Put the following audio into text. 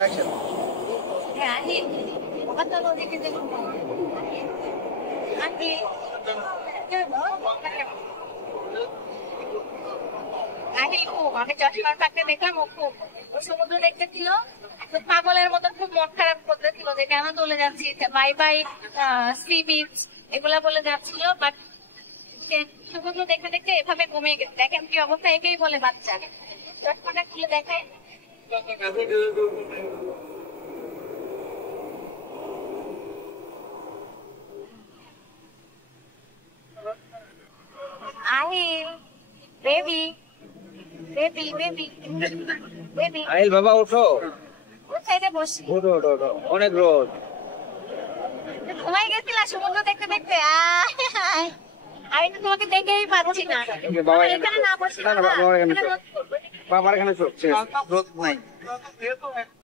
হ্যাঁ, কত নদীতে দেখুন আন্টি আহিল খুব আমি চশমার পাকে দেখলাম ও খুব ও সমুদ্র দেখতে ছিল তো পাগলের মতো খুব মন খারাপ করতেছিল যে কেন চলে যাচ্ছি বাই বাই সি বিচ এগুলা বলে যাচ্ছিল বাট সমুদ্র দেখতে দেখতে এভাবে কমে গেছে দেখেন কি অবস্থা এটাই বলে বাচ্চা চশমাটা খুলে দেখায় Ahil baby baby baby baby Ahil বাবা ওঠো। ওই সাইডে বসি ওঠো ওঠো ওঠো, অনেক রোদ। ঘুমাই গেছিলা সমুদ্র দেখতে দেখতে আমি তো তোমাকে দেখেই পাচ্ছি না বাবা এখানে না বসে না, না, বাবা এখানে চল। বাবার এখানে চল, রোদ নাই।